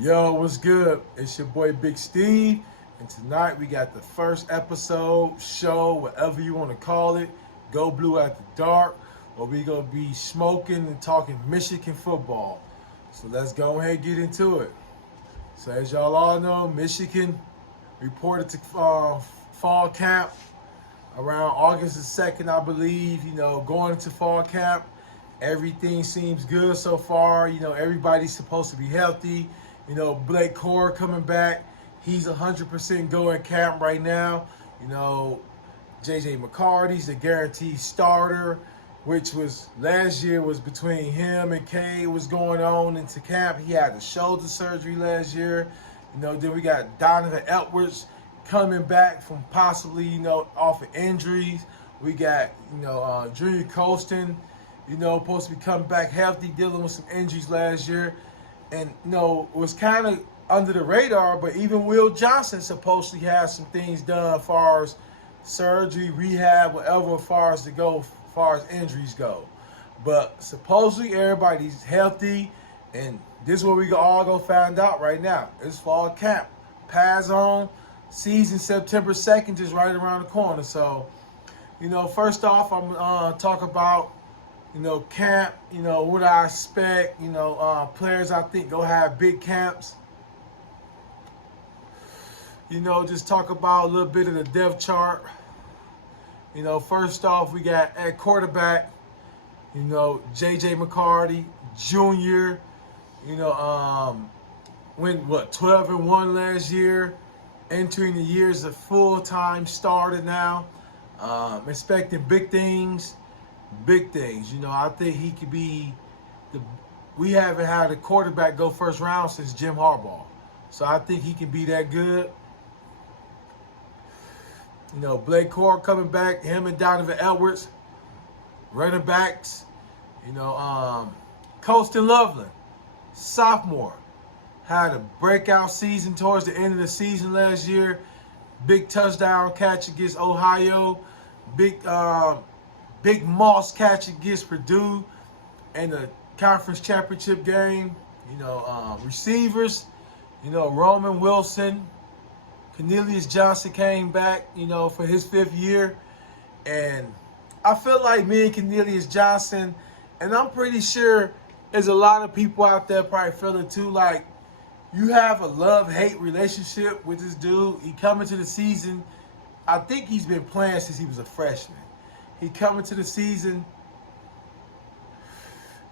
Yo, what's good? It's your boy Big Steve, and tonight we got the first episode, show, whatever you want to call it, Go Blue at the Dark, where we gonna be smoking and talking Michigan football. So let's go ahead and get into it. So as y'all all know, Michigan reported to fall camp around August the 2nd, I believe. Going into fall camp, everything seems good so far. Everybody's supposed to be healthy. Blake Core coming back. He's 100% going camp right now. JJ McCarty's the guaranteed starter, which was last year was between him and K was going on into camp. He had the shoulder surgery last year. Then we got Donovan Edwards coming back from possibly, off of injuries. We got, Junior Colston, supposed to be coming back healthy, dealing with some injuries last year. And, it was kind of under the radar, but even Will Johnson supposedly has some things done as far as surgery, rehab, whatever, as far as injuries go. But supposedly everybody's healthy, and this is what we all go find out right now. It's fall camp. Pass on. Season September 2nd, just right around the corner. So, first off, I'm going to talk about camp, what I expect, players I think go have big camps. Just talk about a little bit of the depth chart. First off, we got at quarterback, JJ McCarty Jr., went 12-1 last year, entering the year as a full-time starter now. Expecting big things. I think he could be we haven't had a quarterback go first round since Jim Harbaugh. So I think he can be that good. Blake Core coming back, him and Donovan Edwards, running backs. Colston Loveland, sophomore, had a breakout season towards the end of the season last year. Big touchdown catch against Ohio. Big Moss catch against Purdue in the conference championship game. Receivers, Roman Wilson, Cornelius Johnson came back, for his 5th year. And I feel like me and Cornelius Johnson, and I'm pretty sure there's a lot of people out there probably feeling too, like you have a love-hate relationship with this dude. He coming to the season, I think he's been playing since he was a freshman. He coming to the season.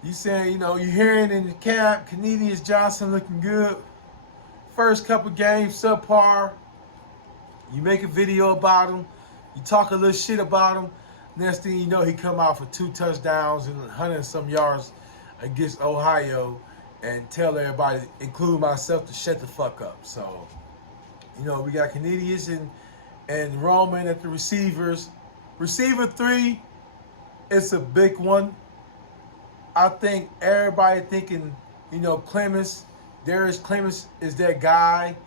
You saying, you're hearing in the camp, Cornelius Johnson looking good. First couple games, subpar. You make a video about him. You talk a little shit about him. Next thing you know, he come out for 2 touchdowns and 100 and some yards against Ohio and tell everybody, including myself, to shut the fuck up. So, we got Cornelius and Roman at the receivers. Receiver 3, it's a big one. I think everybody thinking, Clemens, Darius Clemens is that guy.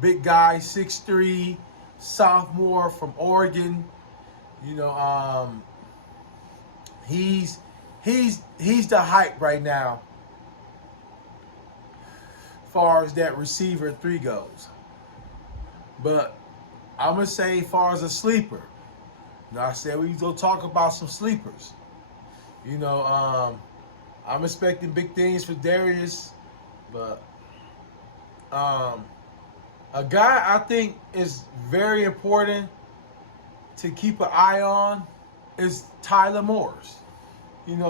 Big guy, 6'3", sophomore from Oregon. He's the hype right now as far as that receiver 3 goes. But I'm going to say as far as a sleeper, I said we go talk about some sleepers. I'm expecting big things for Darius, but a guy I think is very important to keep an eye on is Tyler Morris.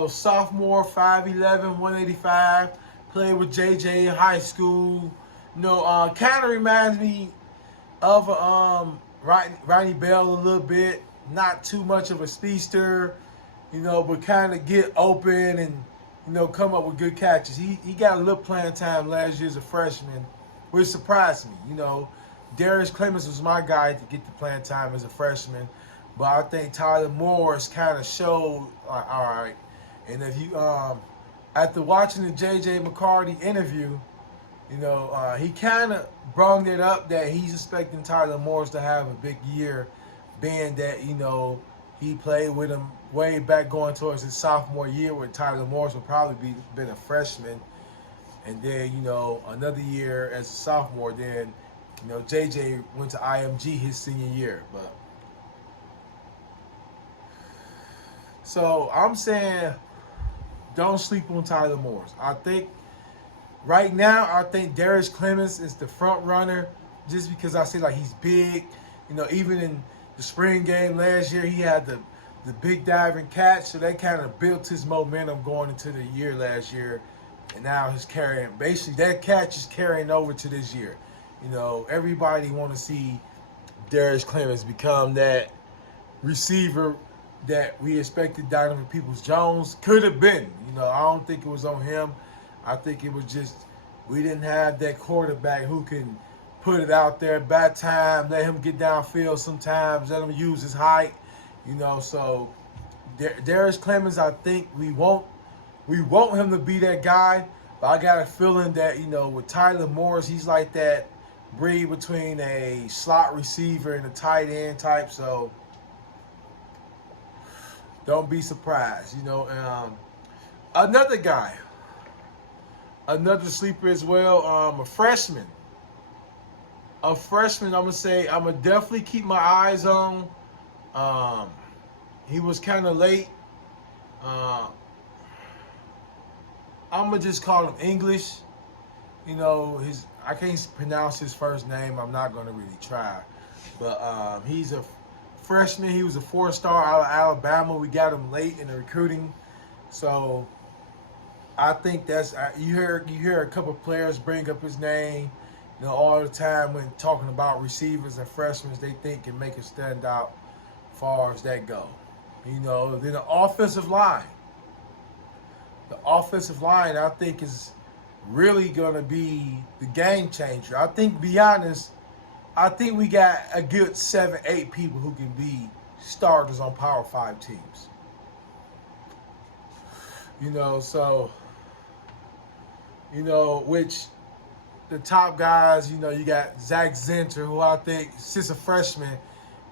Sophomore, 5'11", 185, played with JJ in high school. Kind of reminds me of Ronnie Bell a little bit. Not too much of a speedster, but kind of get open and, come up with good catches. He got a little playing time last year as a freshman, which surprised me. Darius Clemens was my guy to get the playing time as a freshman, but I think Tyler Morris kind of showed, all right. And if you, after watching the J.J. McCarty interview, he kind of brought it up that he's expecting Tyler Morris to have a big year, being that, he played with him way back going towards his sophomore year, where Tyler Morris would probably been a freshman. And then, another year as a sophomore, then, JJ went to IMG his senior year. But so I'm saying don't sleep on Tyler Morris. I think right now, I think Darius Clemens is the front runner just because I say like he's big. Even in the spring game last year, he had the big diving catch, so that kind of built his momentum going into the year last year. And now he's carrying, basically that catch is carrying over to this year. Everybody want to see Darius Clemens become that receiver that we expected Donovan Peoples-Jones could have been. I don't think it was on him. I think it was just we didn't have that quarterback who can put it out there, bad time, let him get downfield sometimes, let him use his height. So Darius Clemens, I think we want him to be that guy. But I got a feeling that, with Tyler Morris, he's like that breed between a slot receiver and a tight end type. So don't be surprised. Another guy, another sleeper as well, a freshman. I'm going to definitely keep my eyes on. He was kind of late. I'm going to just call him English. I can't pronounce his first name. I'm not going to really try. But he's a freshman. He was a 4-star out of Alabama. We got him late in the recruiting. So I think that's you hear a couple players bring up his name, all the time when talking about receivers and freshmen. They think can make it stand out as far as that go. Then the offensive line. The offensive line, I think, is really going to be the game changer. I think, to be honest, I think we got a good 7-8 people who can be starters on Power 5 teams. Which the top guys, you got Zach Zinter, who I think, since a freshman,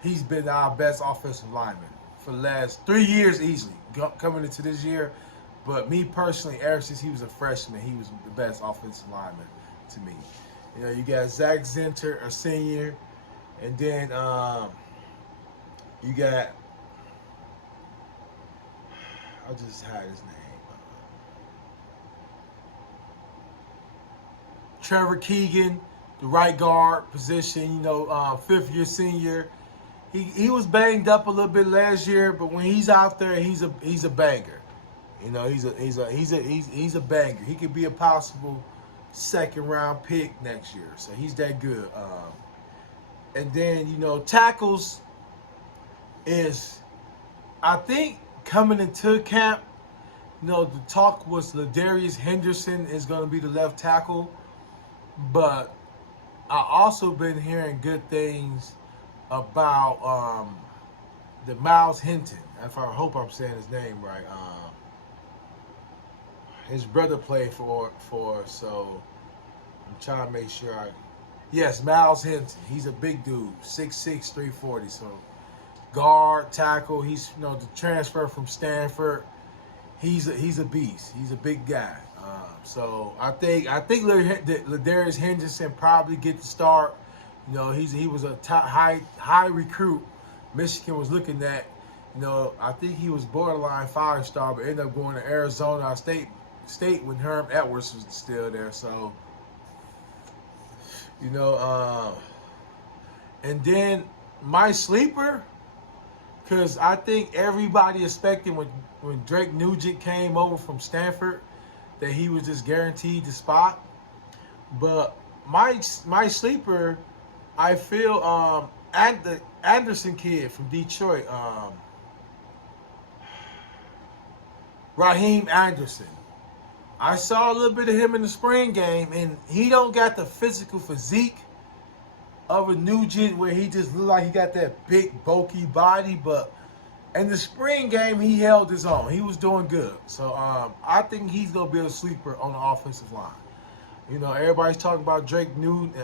he's been our best offensive lineman for the last 3 years easily, coming into this year. But me personally, ever since he was a freshman, he was the best offensive lineman to me. You got Zach Zinter, a senior, and then you got, I'll just hide his name. Trevor Keegan, the right guard position, 5th-year senior. He was banged up a little bit last year, but when he's out there, he's a banger. He's a banger. He could be a possible 2nd-round pick next year. So he's that good. And then, tackles is, I think, coming into camp, the talk was Ladarius Henderson is going to be the left tackle. But I also been hearing good things about the Miles Hinton. I hope I'm saying his name right. His brother played for so I'm trying to make sure yes, Miles Hinton. He's a big dude, 6'6", 340. So guard, tackle. He's the transfer from Stanford. He's a beast. He's a big guy. So I think Ladarius Henderson probably get the start. He was a top, high recruit. Michigan was looking at. I think he was borderline 5-star, but ended up going to Arizona State when Herm Edwards was still there. So and then my sleeper, because I think everybody expected when Drake Nugent came over from Stanford that he was just guaranteed the spot. But my sleeper, I feel, the Anderson kid from Detroit, Raheem Anderson. I saw a little bit of him in the spring game, and he don't got the physical physique of a Nugent where he just looked like he got that big, bulky body, but in the spring game, he held his own. He was doing good. So I think he's going to be a sleeper on the offensive line. Everybody's talking about Drake Newton,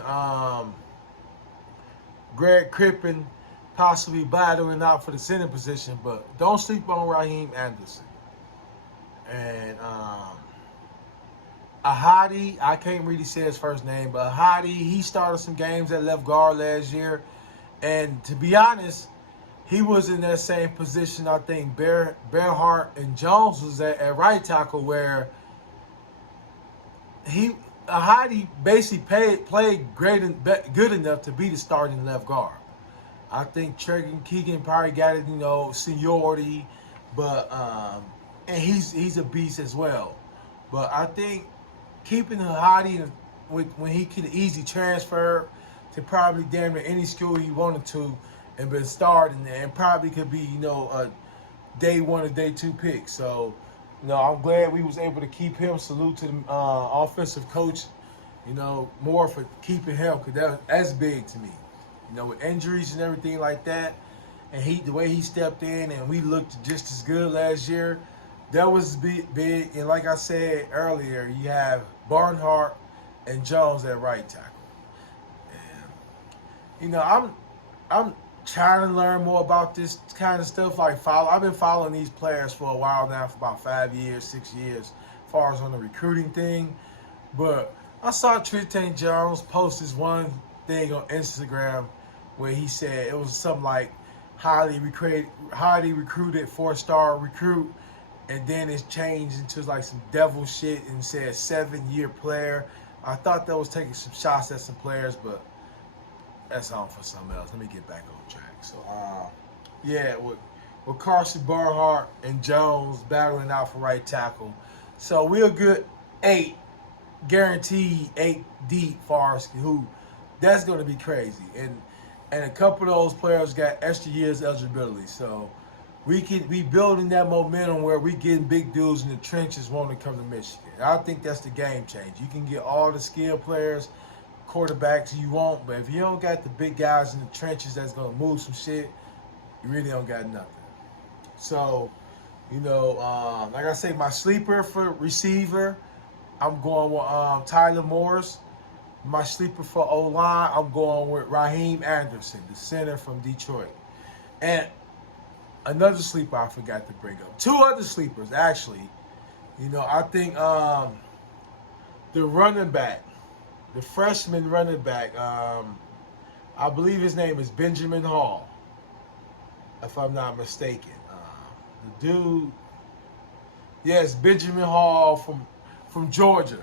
Greg Crippen possibly battling out for the center position, but don't sleep on Raheem Anderson. And Ahadi, I can't really say his first name, but Ahadi, he started some games at left guard last year. And to be honest, he was in that same position I think Bearhart and Jones was at right tackle, where Ahadi basically played great and good enough to be the starting left guard. I think Tregan Keegan probably got it, seniority, but and he's a beast as well. But I think keeping Ahadi when he could easily transfer to probably damn near any school he wanted to and been starting there, and probably could be, a day one or day two pick. So, I'm glad we was able to keep him. Salute to the offensive coach, more for keeping him, because that's big to me. With injuries and everything like that, and the way he stepped in, and we looked just as good last year, that was big. And like I said earlier, you have Barnhart and Jones at right tackle. And, I'm trying to learn more about this kind of stuff. I've been following these players for a while now, for about 5 years, 6 years, as far as on the recruiting thing. But I saw Tristan Jones post this one thing on Instagram where he said it was something like highly recruited 4-star recruit, and then it's changed into like some devil shit and said 7-year player. I thought that was taking some shots at some players, but that's on for something else. Let me get back on track. So, with Carson Barnhart and Jones battling out for right tackle. So we're a good 8, guaranteed 8 deep far as who. That's going to be crazy. And a couple of those players got extra years eligibility. So we could be building that momentum where we getting big dudes in the trenches wanting to come to Michigan. I think that's the game change. You can get all the skilled players, quarterbacks you want, but if you don't got the big guys in the trenches that's going to move some shit, you really don't got nothing. So, like I say, my sleeper for receiver, I'm going with Tyler Morris. My sleeper for O-line, I'm going with Raheem Anderson, the center from Detroit. And another sleeper I forgot to bring up. 2 other sleepers, actually. I think the running back, the freshman running back, I believe his name is Benjamin Hall, if I'm not mistaken. The dude, yes, Benjamin Hall from Georgia.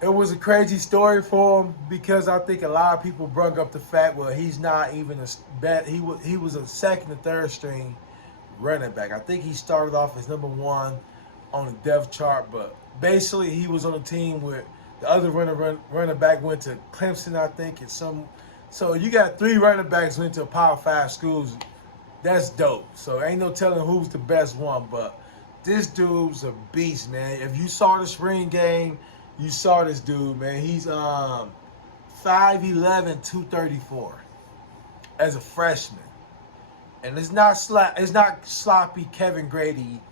It was a crazy story for him because I think a lot of people brought up the fact, well, he's not even he was a second or third string running back. I think he started off as number 1 on the depth chart, but basically he was on a team where the other running back went to Clemson, I think, so you got 3 running backs went to Power 5 schools. That's dope. So ain't no telling who's the best one, but this dude's a beast, man. If you saw the spring game, you saw this dude, man. He's 5'11", 234 as a freshman. And it's not sloppy Kevin Grady.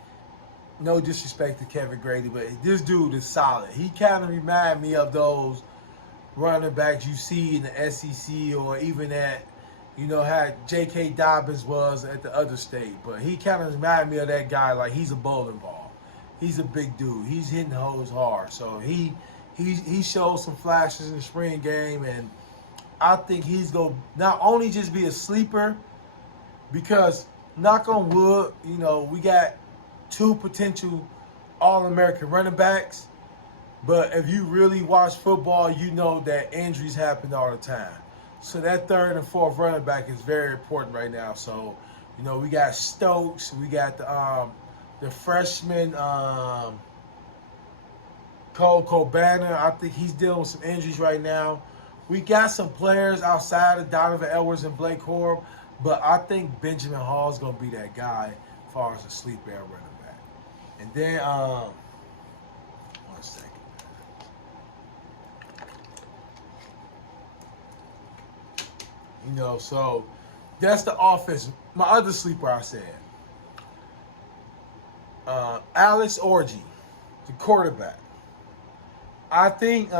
No disrespect to Kevin Grady, but this dude is solid. He kind of remind me of those running backs you see in the SEC, or even at, how J.K. Dobbins was at the other state. But he kind of remind me of that guy, like he's a bowling ball. He's a big dude. He's hitting holes hard. So he showed some flashes in the spring game, and I think he's going to not only just be a sleeper, because knock on wood, we got 2 potential All-American running backs. But if you really watch football, you know that injuries happen all the time. So that 3rd and 4th running back is very important right now. So, we got Stokes, we got the freshman Cole Cabana. I think he's dealing with some injuries right now. We got some players outside of Donovan Edwards and Blake Corum, but I think Benjamin Hall is going to be that guy as far as a sleeper at running back. And then, 1 second. So that's the offense. My other sleeper, I said, Alex Orji, the quarterback. I think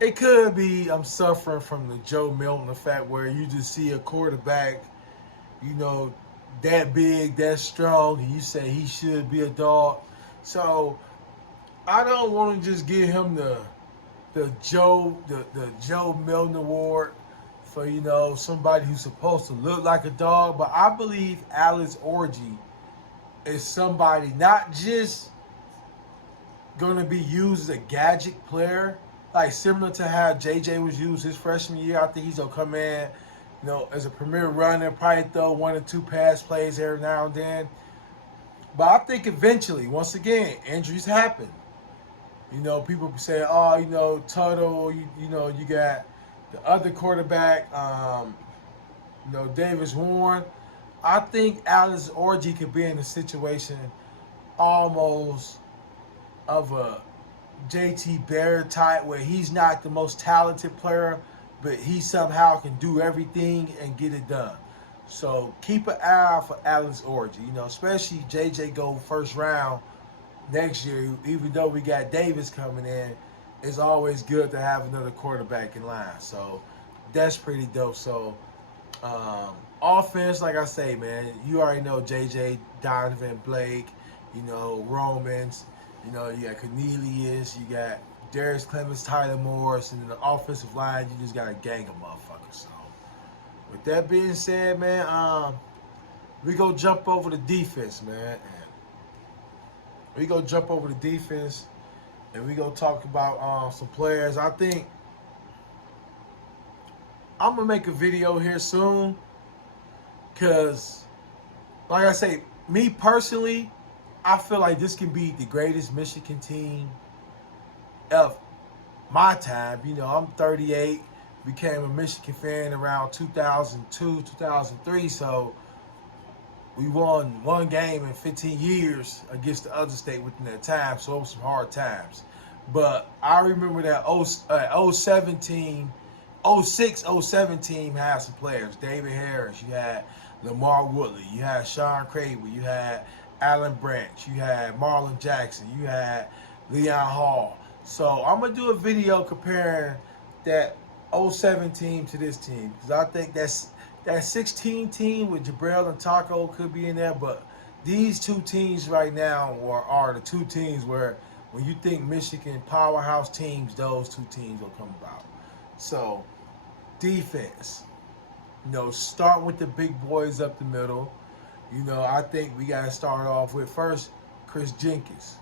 it could be I'm suffering from the Joe Milton effect, where you just see a quarterback, that big, that strong, and you say he should be a dog. So I don't want to just give him the Joe Milton Award for, you know, somebody who's supposed to look like a dog, but I believe Alex Orji is somebody not just going to be used as a gadget player, like similar to how JJ was used his freshman year. I think he's going to come in, you know, as a premier runner, probably throw 1 or 2 pass plays every now and then. But I think eventually, once again, injuries happen. You know, people say, oh, you know, Tuttle, you know, you got the other quarterback, you know, Davis Warren. I think Alex Orji could be in a situation almost of a JT Barrett type where he's not the most talented player, but he somehow can do everything and get it done. So keep an eye out for Alex Orji, you know, especially JJ go first round next year. Even though we got Davis coming in, it's always good to have another quarterback in line. So that's pretty dope. So offense, like I say, man, you already know JJ, Donovan, Blake, you know, Romans, you know, you got Cornelius, you got Darius Clemens, Tyler Morris, and then the offensive line, you just got a gang of motherfuckers. So with that being said, man, we go jump over the defense, man. We go jump over the defense, and we go talk about some players. I think I'm gonna make a video here soon, cause, like I say, me personally, I feel like this can be the greatest Michigan team of my time. You know, I'm 38, became a Michigan fan around 2002, 2003, so we won 1 game in 15 years against the other state within that time, so it was some hard times. But I remember that 07 team, 06, 07 team had some players. David Harris, you had Lamar Woodley, you had Sean Craver, you had Alan Branch, you had Marlon Jackson, you had Leon Hall. So I'm going to do a video comparing that 07 team to this team, because I think that 16 team with Jabril and Taco could be in there, but these 2 teams right now are the 2 teams where when you think Michigan powerhouse teams, those 2 teams will come about. So defense, you know, start with the big boys up the middle. You know, I think we got to start off with first Chris Jenkins.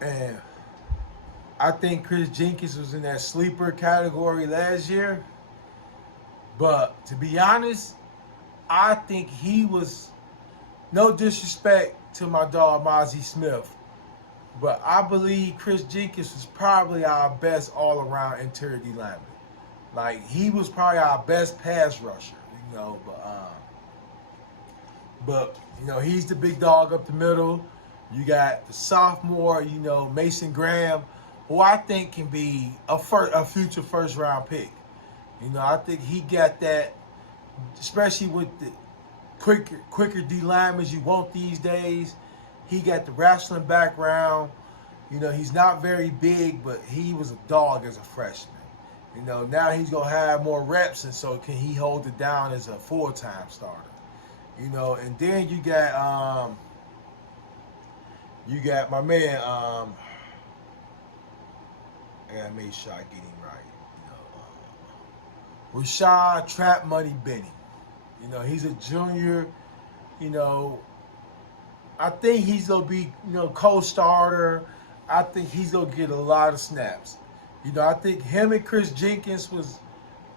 And I think Chris Jenkins was in that sleeper category last year. But to be honest, I think he was, no disrespect to my dog Mozzie Smith, but I believe Chris Jenkins was probably our best all-around interior D lineman. Like, he was probably our best pass rusher, you know, but you know, he's the big dog up the middle. You got the sophomore, you know, Mason Graham, who I think can be a future first-round pick. You know, I think he got that, especially with the quicker D linemen you want these days. He got the wrestling background. You know, he's not very big, but he was a dog as a freshman. You know, now he's going to have more reps, and so can he hold it down as a full-time starter? You know, and then you got my man, I gotta make sure I get him right. You know, Rashad Trap Money Benny. You know, he's a junior. You know, I think he's gonna be, you know, co-starter. I think he's gonna get a lot of snaps. You know, I think him and Chris Jenkins was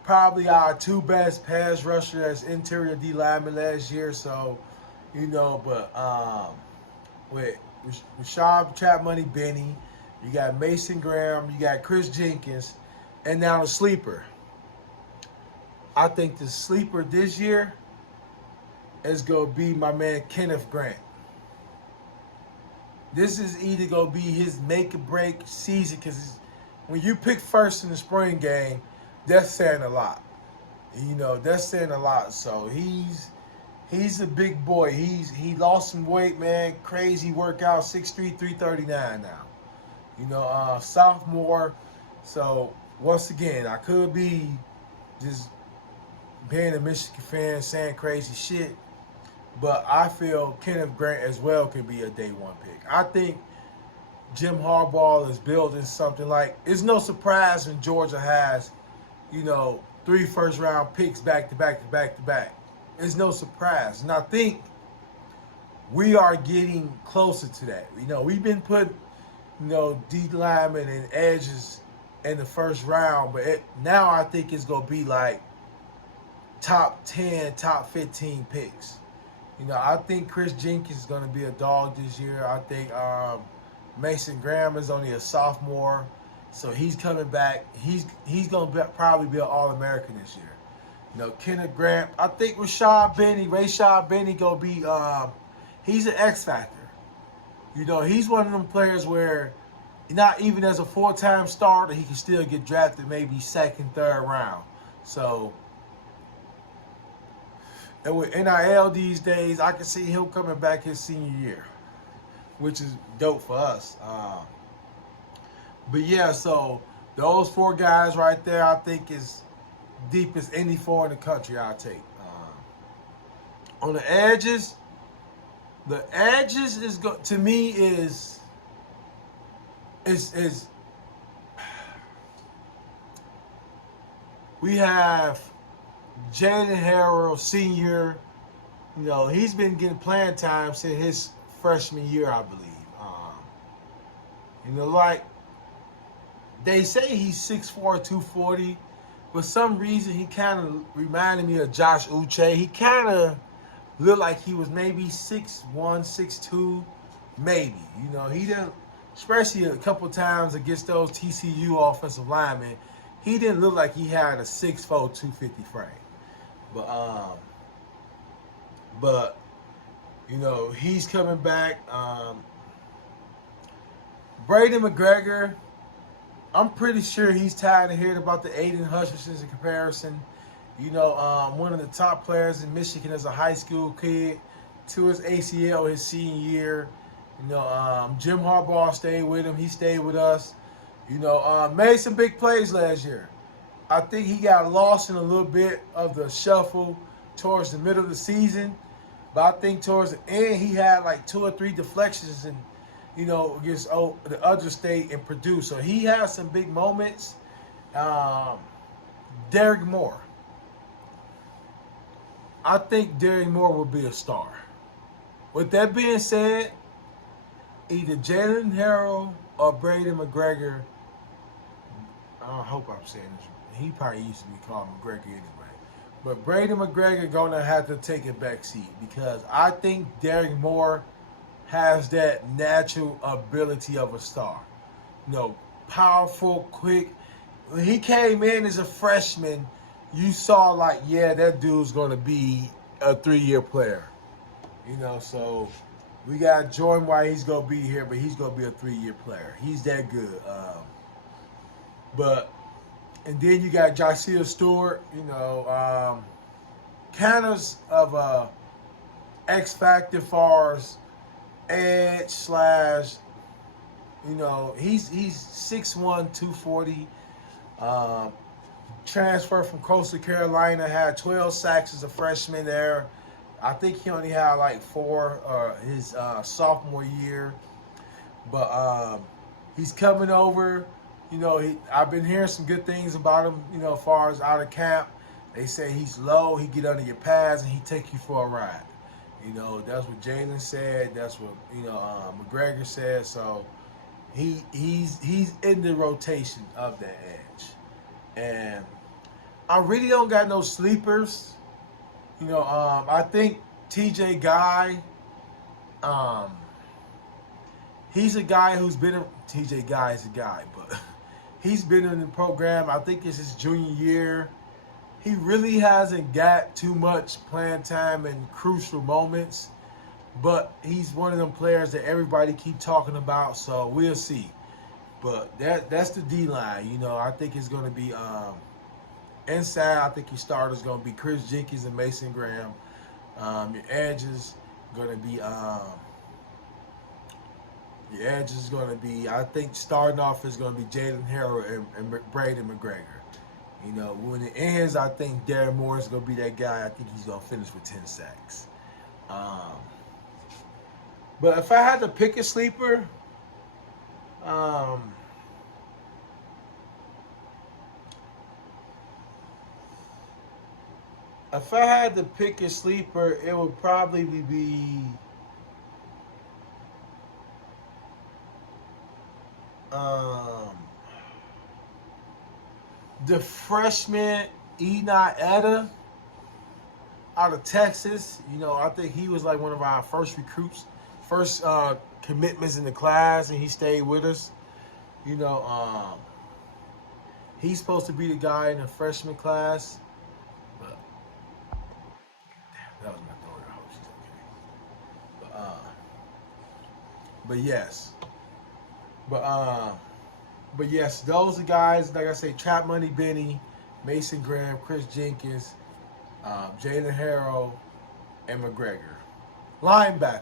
probably our 2 best pass rushers as interior D linemen last year. So, you know, but with Rashad Trap Money Benny, you got Mason Graham, you got Chris Jenkins, and now the sleeper. I think the sleeper this year is going to be my man Kenneth Grant. This is either going to be his make-or-break season, because when you pick first in the spring game, that's saying a lot. You know, that's saying a lot. So he's a big boy. He lost some weight, man. Crazy workout, 6'3", 339 now. You know, sophomore. So once again, I could be just being a Michigan fan saying crazy shit, But I feel Kenneth Grant as well can be a day one pick. I think Jim Harbaugh is building something like it's no surprise when Georgia has, 3 first round picks back to back to back to back. It's no surprise. And I think we are getting closer to that. We've been putting, D linemen and edges in the first round, but now I think it's going to be like top 10, top 15 picks. I think Chris Jenkins is going to be a dog this year. I think Mason Graham is only a sophomore, so he's coming back. He's going to probably be an All-American this year. Kenneth Grant. I think Rashad Benny going to be. He's an X factor. He's one of them players where, not even as a full-time starter, he can still get drafted maybe second, third round. So. And with NIL these days, I can see him coming back his senior year, which is dope for us. But yeah, so those 4 guys right there, I think is deep as any 4 in the country I'll take. On the edges is to me is we have Jalen Harrell, senior, he's been getting playing time since his freshman year, I believe. Like they say he's 6'4", 240. For some reason, he kind of reminded me of Josh Uche. He kind of looked like he was maybe 6'1", 6'2", maybe. He didn't, especially a couple times against those TCU offensive linemen, he didn't look like he had a 6'4", 250 frame. But he's coming back. Braden McGregor, I'm pretty sure he's tired of hearing about the Aiden Hutchinson's in comparison. One of the top players in Michigan as a high school kid, to his ACL his senior year. Jim Harbaugh stayed with him. He stayed with us. Made some big plays last year. I think he got lost in a little bit of the shuffle towards the middle of the season. But I think towards the end, he had like 2 or 3 deflections and, against the other state and Purdue. So he has some big moments. Derek Moore. I think Derek Moore will be a star. With that being said, either Jalen Harrell or Braden McGregor, I hope I'm saying this. He probably used to be called McGregor anyway. But Braden McGregor going to have to take a back seat because I think Derek Moore has that natural ability of a star. Powerful, quick. When he came in as a freshman, you saw like, yeah, that dude's going to be a 3-year player. So we got Jordan White. He's going to be here, but he's going to be a 3-year player. He's that good. And then you got Josiah Stewart, kind of a X factor far as edge slash, he's 6'1", 240. Transferred from Coastal Carolina, had 12 sacks as a freshman there. I think he only had like 4 his sophomore year. But he's coming over. I've been hearing some good things about him, as far as out of camp. They say he's low, he get under your pads, and he take you for a ride. That's what Jalen said. That's what, McGregor said. So he's in the rotation of that edge. And I really don't got no sleepers. I think TJ Guy, he's a guy who's been TJ Guy is a guy, but he's been in the program. I think it's his junior year. He really hasn't got too much playing time in crucial moments, but he's one of them players that everybody keep talking about. So we'll see. But that's the D line. I think it's going to be inside. I think your starters going to be Chris Jenkins and Mason Graham. Your edges going to be. Your edge is going to be, I think starting off is going to be Jalen Harrell and Braden McGregor. When it ends, I think Derek Moore is going to be that guy. I think he's going to finish with 10 sacks. Um, but if I had to pick a sleeper, um, if I had to pick a sleeper, it would probably be um, the freshman Enoch Etta out of Texas. You know, I think he was like one of our first recruits, first commitments in the class, and he stayed with us. You know, he's supposed to be the guy in the freshman class, but that was my daughter. I hope she's okay. But yes, but but yes, those are guys like I say: Trap Money Benny, Mason Graham, Chris Jenkins, Jalen Harrell, and McGregor. Linebackers.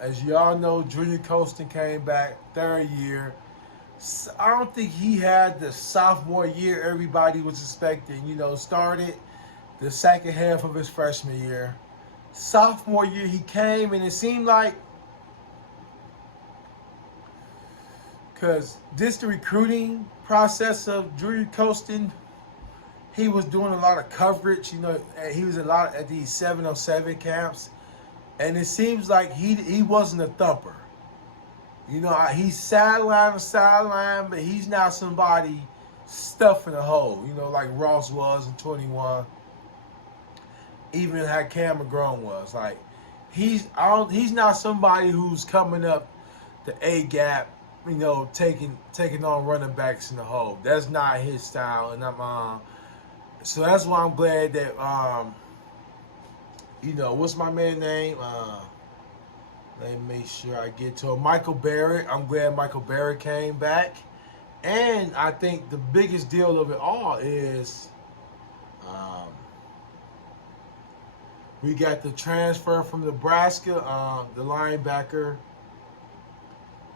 As y'all know, Junior Colston came back third year. I don't think he had the sophomore year everybody was expecting. You know, started the second half of his freshman year. Sophomore year, he came and it seemed like, because this the recruiting process of Junior Colston, he was doing a lot of coverage. You know, he was a lot at these 707 camps. And it seems like he wasn't a thumper. You know, he's sideline to sideline, but he's not somebody stuffing a hole. You know, like Ross was in 21. Even how Cam McGrone was. Like he's not somebody who's coming up the A gap. You know, taking on running backs in the hole. That's not his style, and so that's why I'm glad that you know, what's my man's name? Let me make sure I get to him. Michael Barrett. I'm glad Michael Barrett came back. And I think the biggest deal of it all is um, we got the transfer from Nebraska, the linebacker,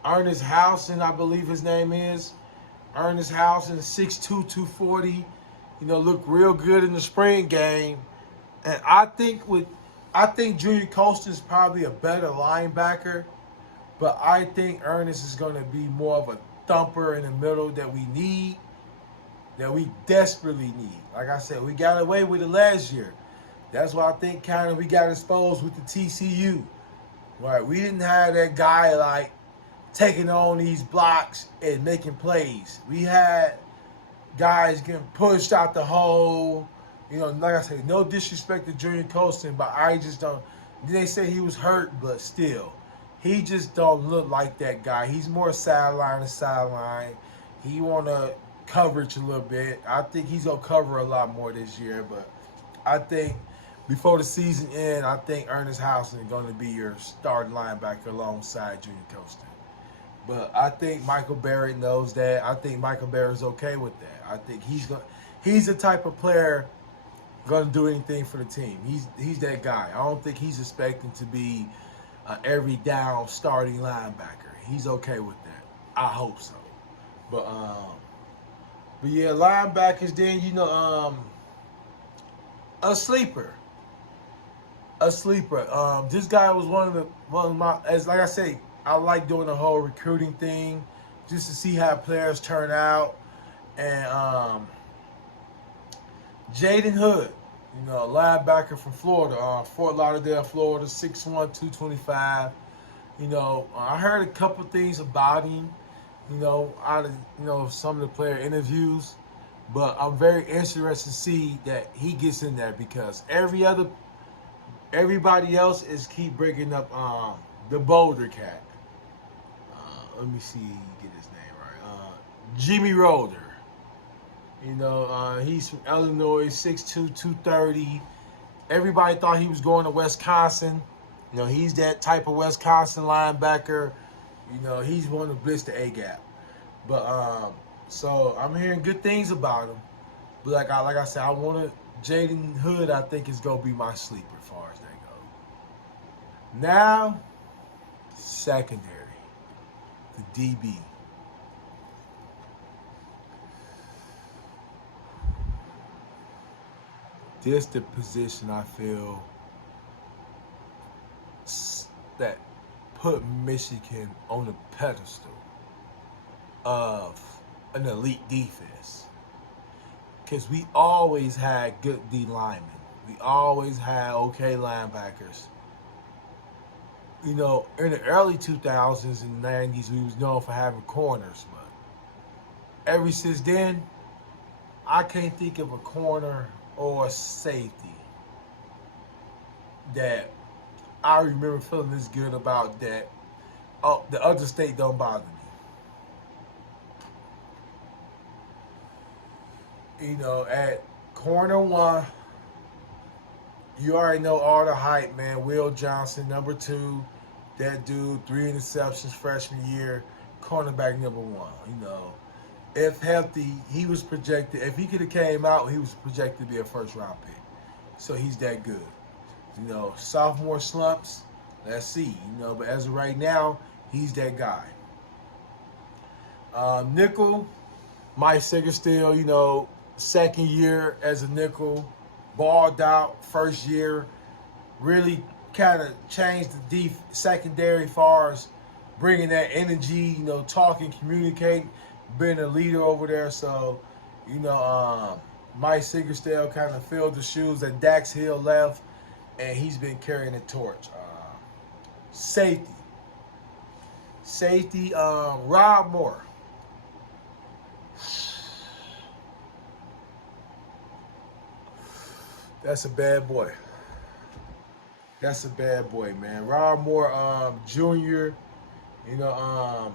Ernest Housen, I believe his name is. Ernest Housen, 6'2", 240. You know, looked real good in the spring game. And I think Junior Colston is probably a better linebacker, but I think Ernest is going to be more of a thumper in the middle that we need, that we desperately need. Like I said, we got away with it last year. That's why I think kind of we got exposed with the TCU. Right? We didn't have that guy like taking on these blocks and making plays. We had guys getting pushed out the hole. You know, like I said, no disrespect to Junior Colston, but I just don't. They say he was hurt, but still, he just don't look like that guy. He's more sideline to sideline. He want to coverage a little bit. I think he's gonna cover a lot more this year, but I think before the season ends, I think Ernest Housen is going to be your starting linebacker alongside Junior Colston. But I think Michael Barrett knows that. I think Michael Barrett's okay with that. I think he's the type of player going to do anything for the team. He's that guy. I don't think he's expecting to be every down starting linebacker. He's okay with that. I hope so. But yeah, linebackers. Then you know, a sleeper. This guy was one of my, as like I say, I like doing the whole recruiting thing, just to see how players turn out. And Jaden Hood, you know, a linebacker from Florida, Fort Lauderdale, Florida, 6'1", 225. You know, I heard a couple things about him, you know, out of some of the player interviews, but I'm very interested to see that he gets in there because everybody else is keep bringing up the Boulder cat. Let me see, get his name right. Jimmy Roder. You know, he's from Illinois, 6'2", 230. Everybody thought he was going to Wisconsin. You know, he's that type of Wisconsin linebacker. You know, he's one to blitz the A-gap. But so I'm hearing good things about him. But like I said, I want Jaden Hood. I think is gonna be my sleeper as far as that goes. Now, secondary, the DB. this the position I feel that put Michigan on the pedestal of an elite defense. Because we always had good D linemen. We always had okay linebackers. You know, in the early 2000s and 90s, we was known for having corners. But ever since then, I can't think of a corner or a safety that I remember feeling this good about that. Oh, the other state don't bother me. You know, at corner one, you already know all the hype, man. Will Johnson, number 2. That dude, 3 interceptions freshman year. Cornerback number 1. You know, if healthy, he was projected. If he could have came out, he was projected to be a first-round pick. So he's that good. You know, sophomore slumps, let's see. You know, but as of right now, he's that guy. Nickel, Mike Sigurdstil, you know, second year as a nickel, balled out first year, really kind of changed the secondary as far as bringing that energy, you know, talking, communicating, being a leader over there. So, you know, Mike Sigurdstil kind of filled the shoes that Dax Hill left, and he's been carrying the torch. Safety, Rob Moore. That's a bad boy. That's a bad boy, man. Rob Moore, Jr., you know,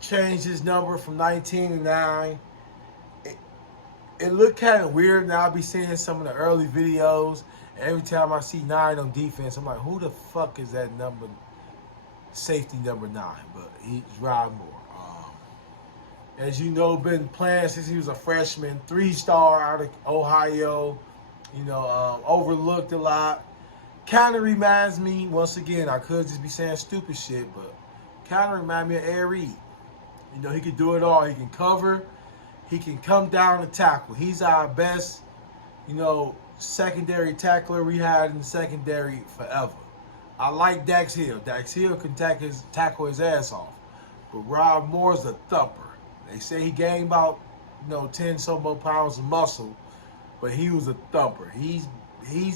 changed his number from 19 to 9. It looked kind of weird. Now I'll be seeing some of the early videos. And every time I see 9 on defense, I'm like, who the fuck is that number? Safety number 9. But he's Rob Moore. As you know, been playing since he was a freshman. 3-star out of Ohio. You know, overlooked a lot. Kind of reminds me, once again, I could just be saying stupid shit, but kind of remind me of Ed Reed. You know, he can do it all. He can cover. He can come down and tackle. He's our best, you know, secondary tackler we had in the secondary forever. I like Dax Hill. Dax Hill can tackle his ass off. But Rob Moore's a thumper. They say he gained about, you know, 10 so more pounds of muscle, but he was a thumper. He's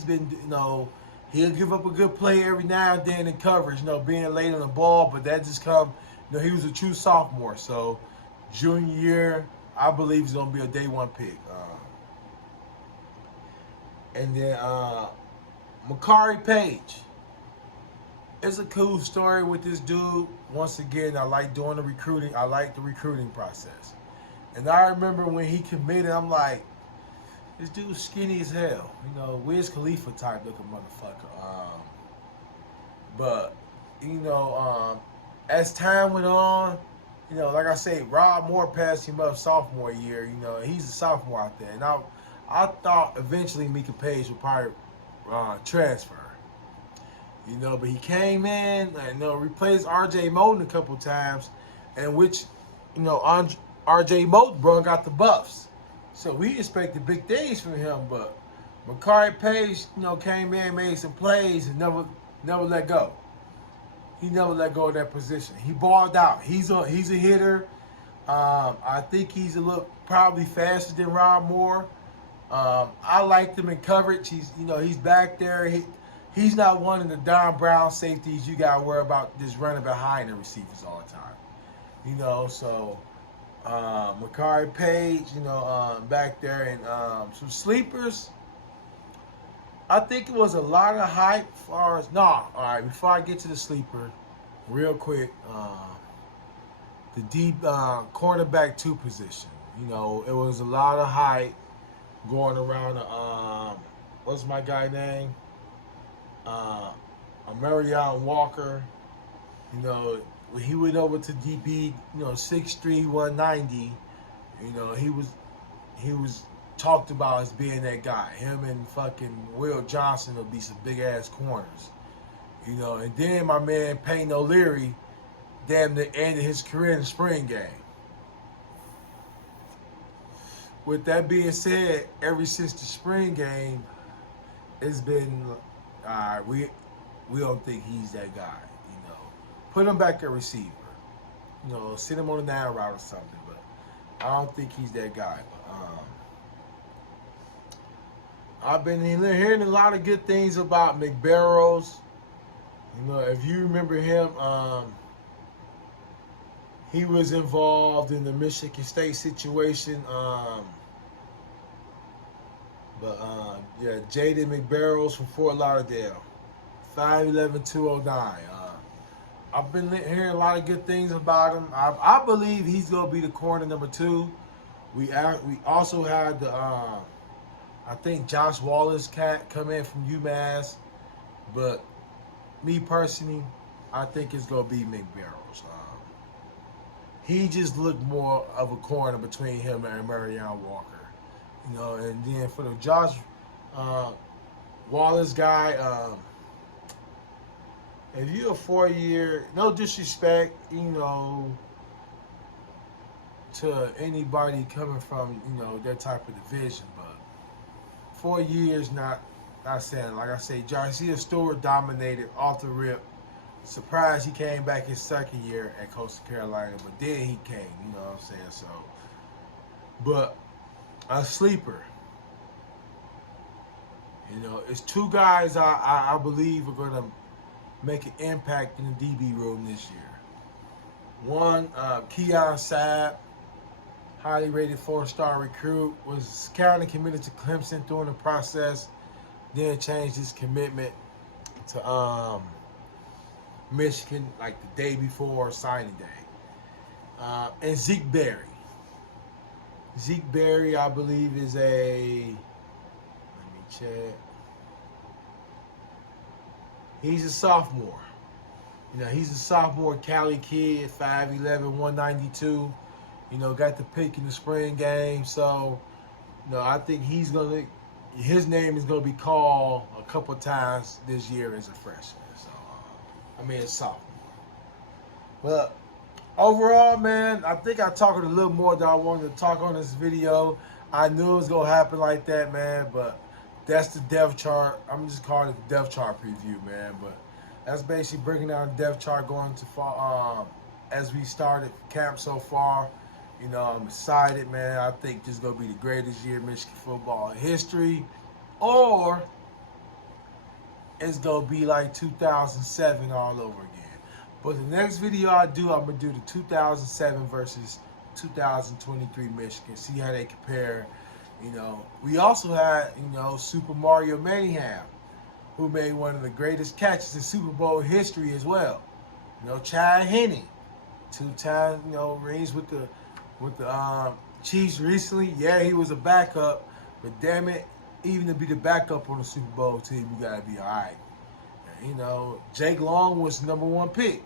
been, you know, he'll give up a good play every now and then in coverage, you know, being late on the ball, but that just come, you know, he was a true sophomore. So junior year, I believe he's going to be a day 1 pick. And then Makari Page. It's a cool story with this dude. Once again, I like doing the recruiting. I like the recruiting process. And I remember when he committed, I'm like, this dude's skinny as hell. You know, Wiz Khalifa type looking motherfucker. But, you know, as time went on, you know, like I say, Rob Moore passed him up sophomore year. You know, he's a sophomore out there. And I thought eventually Mika Page would probably transfer. You know, but he came in and, you know, replaced R.J. Moten a couple times, and which, you know, R.J. Moten brought out the buffs. So we expected big things from him, but Makari Page, you know, came in, made some plays, and never let go. He never let go of that position. He balled out. He's a hitter. I think he's a little probably faster than Rob Moore. I liked him in coverage. He's back there. He's not one of the Don Brown safeties you got to worry about just running behind the receivers all the time. You know, so Makari Page, you know, back there. And some sleepers. I think it was a lot of hype as far as... all right, before I get to the sleeper, real quick, the deep cornerback 2 position. You know, it was a lot of hype going around what's my guy name? Marion Walker. You know, when he went over to DB, you know, 6'3", 190, you know, he was talked about as being that guy. Him and fucking Will Johnson will be some big ass corners. You know, and then my man Peyton O'Leary damn near ended his career in the spring game. With that being said, ever since the spring game, it's been we don't think he's that guy. You know, put him back at receiver. You know, send him on a nine route or something. But I don't think he's that guy. But I've been hearing a lot of good things about McBarrows. You know, if you remember him, he was involved in the Michigan State situation. Yeah, Jaden McBarrows from Fort Lauderdale, 5'11", 209. I've been hearing a lot of good things about him. I believe he's gonna be the corner number 2. We also had the I think Josh Wallace cat come in from UMass, but me personally, I think it's gonna be McBarrows. He just looked more of a corner between him and Marion Walker. You know, and then for the Josh Wallace guy, if you're a 4-year, no disrespect, you know, to anybody coming from, you know, that type of division, but 4 years, not saying, like I say, Garcia Stewart dominated off the rip. Surprised he came back his second year at Coastal Carolina, but then he came, you know what I'm saying? So, but a sleeper. You know, it's 2 guys I believe are going to make an impact in the DB room this year. One, Keon Sabb, highly rated 4-star recruit, was county committed to Clemson during the process, then changed his commitment to Michigan like the day before signing day. And Zeke Berry. Zeke Berry, I believe, is let me check. He's a sophomore. You know, he's a sophomore Cali kid, 5'11", 192. You know, got the pick in the spring game. So, you know, I think his name is gonna be called a couple times this year as a freshman. So, a sophomore. But overall, man, I think I talked a little more than I wanted to talk on this video. I knew it was gonna happen like that, man, but that's the depth chart. I'm just calling it the depth chart preview, man. But that's basically breaking down the depth chart going to far, as we started camp so far. You know, I'm excited, man. I think this is gonna be the greatest year in Michigan football history, or it's gonna be like 2007 all over again. But the next video I do, I'm gonna do the 2007 versus 2023 Michigan. See how they compare. You know, we also had, you know, Super Mario Manningham, who made one of the greatest catches in Super Bowl history as well. You know, Chad Henne, 2-time, you know, rings with the Chiefs recently. Yeah, he was a backup, but damn it, even to be the backup on the Super Bowl team, you gotta be all right. And, you know, Jake Long was the #1 pick.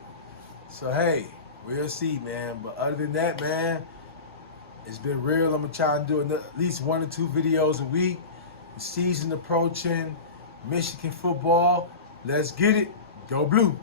So hey, we'll see, man. But other than that, man, it's been real. I'm gonna try and do at least 1 or 2 videos a week. The season approaching, Michigan football. Let's get it. Go Blue.